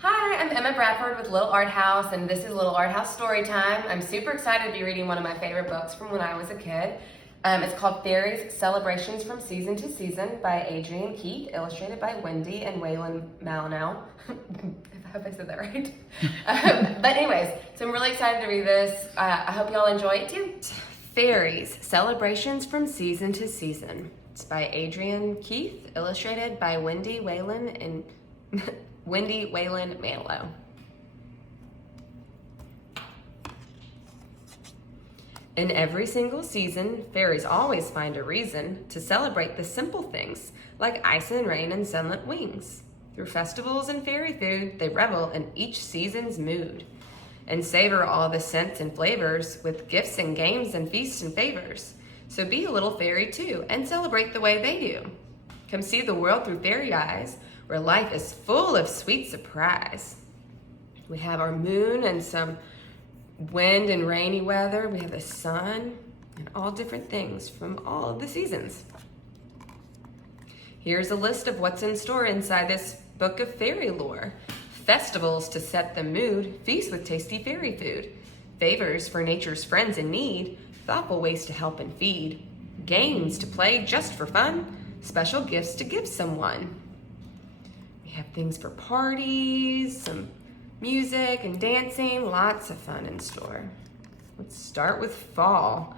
Hi, I'm Emma Bradford with Little Art House, and this is Little Art House Storytime. I'm super excited to be reading one of my favorite books from when I was a kid. It's called Fairies, Celebrations from Season to Season by Adrienne Keith, illustrated by Wendy and Wallin Malinow. I hope I said that right. But anyways, so I'm really excited to read this. I hope y'all enjoy it too. Fairies, Celebrations from Season to Season. It's by Adrienne Keith, illustrated by Wendy, Wallin, and Wendy, Wallin, Malinow. In every single season, fairies always find a reason to celebrate the simple things like ice and rain and sunlit wings. Through festivals and fairy food, they revel in each season's mood and savor all the scents and flavors with gifts and games and feasts and favors. So be a little fairy too and celebrate the way they do. Come see the world through fairy eyes, where life is full of sweet surprise. We have our moon and some wind and rainy weather. We have the sun and all different things from all of the seasons. Here's a list of what's in store inside this book of fairy lore. Festivals to set the mood, feasts with tasty fairy food, favors for nature's friends in need, thoughtful ways to help and feed, games to play just for fun, special gifts to give someone. We have things for parties, some music and dancing, lots of fun in store. Let's start with fall.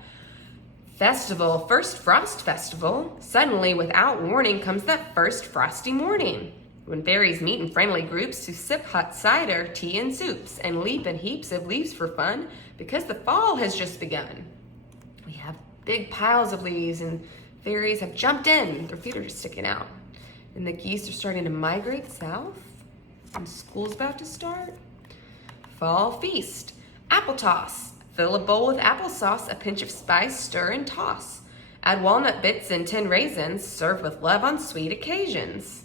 Festival, first frost festival. Suddenly, without warning, comes that first frosty morning, when fairies meet in friendly groups to sip hot cider, tea, and soups, and leap in heaps of leaves for fun, because the fall has just begun. We have big piles of leaves, and fairies have jumped in. Their feet are just sticking out. And the geese are starting to migrate south. And school's about to start. Fall feast. Apple toss. Fill a bowl with applesauce, a pinch of spice, stir and toss. Add walnut bits and 10 raisins. Serve with love on sweet occasions.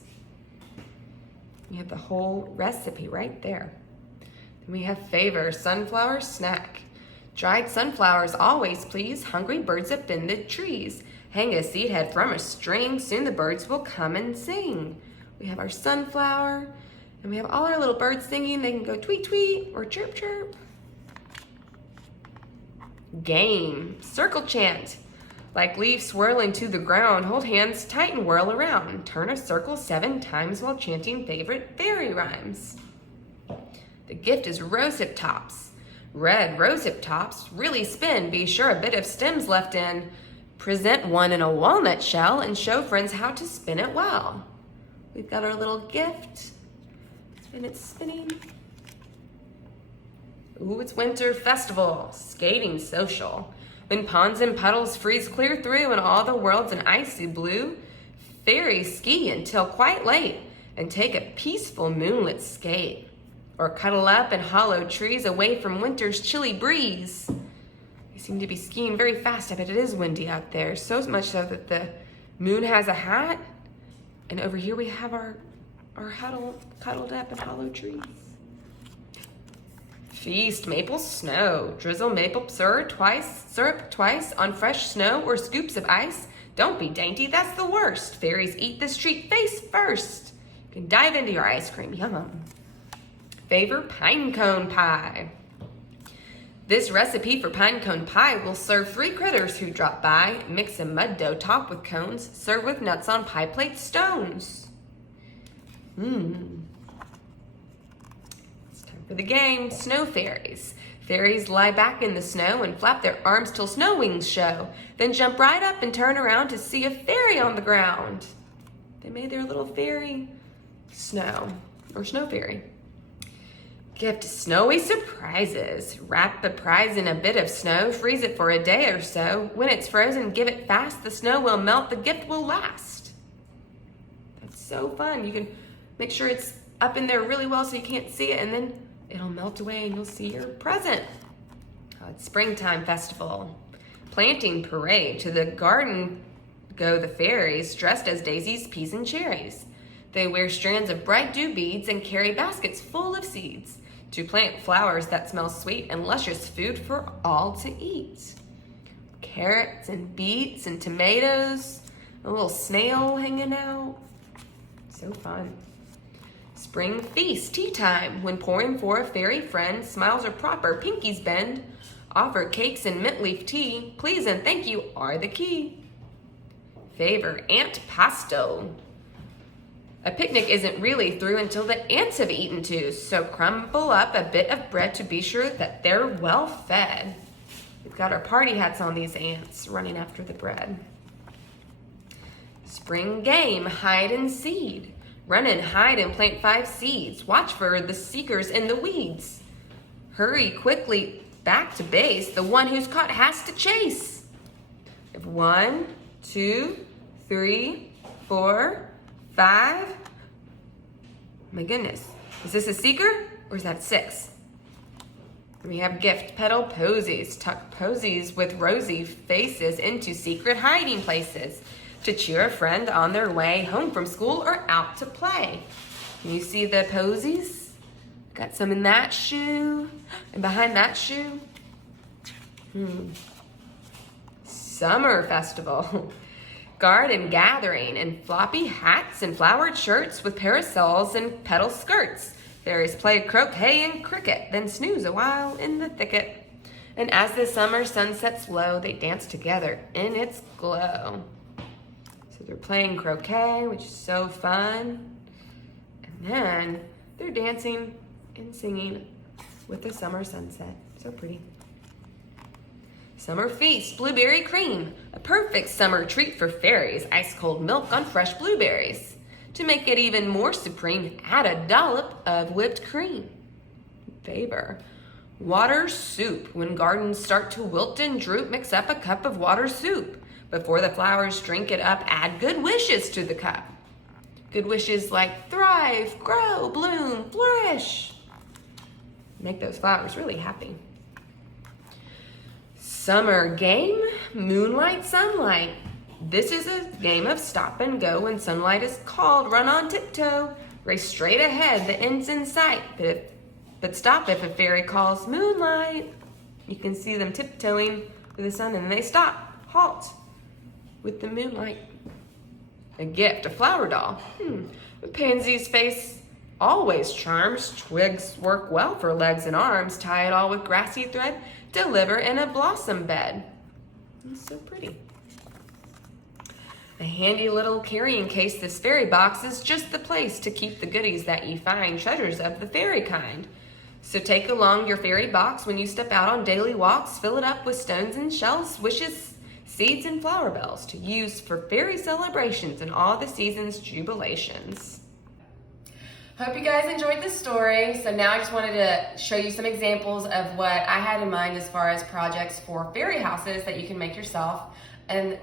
You have the whole recipe right there. Then we have favor. Sunflower snack. Dried sunflowers always please hungry birds up in the trees. Hang a seed head from a string, soon the birds will come and sing. We have our sunflower, and we have all our little birds singing. They can go tweet tweet or chirp chirp. Game, circle chant. Like leaves swirling to the ground, hold hands tight and whirl around. Turn a circle 7 times while chanting favorite fairy rhymes. The gift is rosehip tops. Red rosehip tops, really spin, be sure a bit of stem's left in. Present one in a walnut shell and show friends how to spin it well. We've got our little gift, and it's spinning. Ooh, it's winter festival, skating social. When ponds and puddles freeze clear through and all the world's an icy blue, fairies ski until quite late and take a peaceful moonlit skate. Or cuddle up in hollow trees away from winter's chilly breeze. They seem to be skiing very fast. I bet it is windy out there. So much so that the moon has a hat. And over here we have our cuddled up in hollow trees. Feast, maple snow. Drizzle maple syrup twice on fresh snow or scoops of ice. Don't be dainty, that's the worst. Fairies eat this treat face first. You can dive into your ice cream, yum. Favor pine cone pie. This recipe for pine cone pie will serve 3 critters who drop by. Mix a mud dough top with cones. Serve with nuts on pie plate stones. It's time for the game. Snow fairies. Fairies lie back in the snow and flap their arms till snow wings show. Then jump right up and turn around to see a fairy on the ground. They made their little fairy snow, or snow fairy. Gift snowy surprises. Wrap the prize in a bit of snow, freeze it for a day or so. When it's frozen, give it fast. The snow will melt, the gift will last. That's so fun. You can make sure it's up in there really well so you can't see it, and then it'll melt away and you'll see your present. It's springtime festival. Planting parade. To the garden go the fairies, dressed as daisies, peas, and cherries. They wear strands of bright dew beads and carry baskets full of seeds to plant flowers that smell sweet and luscious food for all to eat. Carrots and beets and tomatoes, a little snail hanging out. So fun. Spring feast, tea time, when pouring for a fairy friend, smiles are proper, pinkies bend. Offer cakes and mint leaf tea, please and thank you are the key. Favor, antipasto. A picnic isn't really through until the ants have eaten too, so crumble up a bit of bread to be sure that they're well fed. We've got our party hats on, these ants running after the bread. Spring game, hide and seed. Run and hide and plant 5 seeds. Watch for the seekers in the weeds. Hurry quickly back to base. The one who's caught has to chase. 1, 2, 3, 4, 5. My goodness. Is this a seeker or is that 6? We have gift petal posies. Tuck posies with rosy faces into secret hiding places to cheer a friend on their way home from school or out to play. Can you see the posies? Got some in that shoe and behind that shoe. Summer festival. Garden gathering in floppy hats and flowered shirts with parasols and petal skirts. Fairies play croquet and cricket, then snooze a while in the thicket. And as the summer sun sets low, they dance together in its glow. So they're playing croquet, which is so fun. And then they're dancing and singing with the summer sunset. So pretty. Summer feast, blueberry cream. A perfect summer treat for fairies. Ice cold milk on fresh blueberries. To make it even more supreme, add a dollop of whipped cream. Favor. Water soup. When gardens start to wilt and droop, mix up a cup of water soup. Before the flowers drink it up, add good wishes to the cup. Good wishes like thrive, grow, bloom, flourish. Make those flowers really happy. Summer game, moonlight, sunlight. This is a game of stop and go. When sunlight is called, run on tiptoe. Race straight ahead, the end's in sight. But stop if a fairy calls moonlight. You can see them tiptoeing with the sun and they stop, halt with the moonlight. A gift, a flower doll. A pansy's face always charms. Twigs work well for legs and arms. Tie it all with grassy thread. Deliver in a blossom bed. It's so pretty. A handy little carrying case, this fairy box is just the place to keep the goodies that you find, treasures of the fairy kind. So take along your fairy box when you step out on daily walks. Fill it up with stones and shells, wishes, seeds, and flower bells to use for fairy celebrations and all the season's jubilations. Hope you guys enjoyed this story. So now I just wanted to show you some examples of what I had in mind as far as projects for fairy houses that you can make yourself. And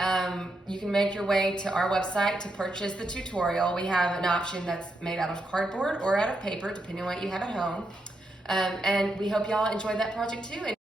you can make your way to our website to purchase the tutorial. We have an option that's made out of cardboard or out of paper, depending on what you have at home. And we hope y'all enjoyed that project too.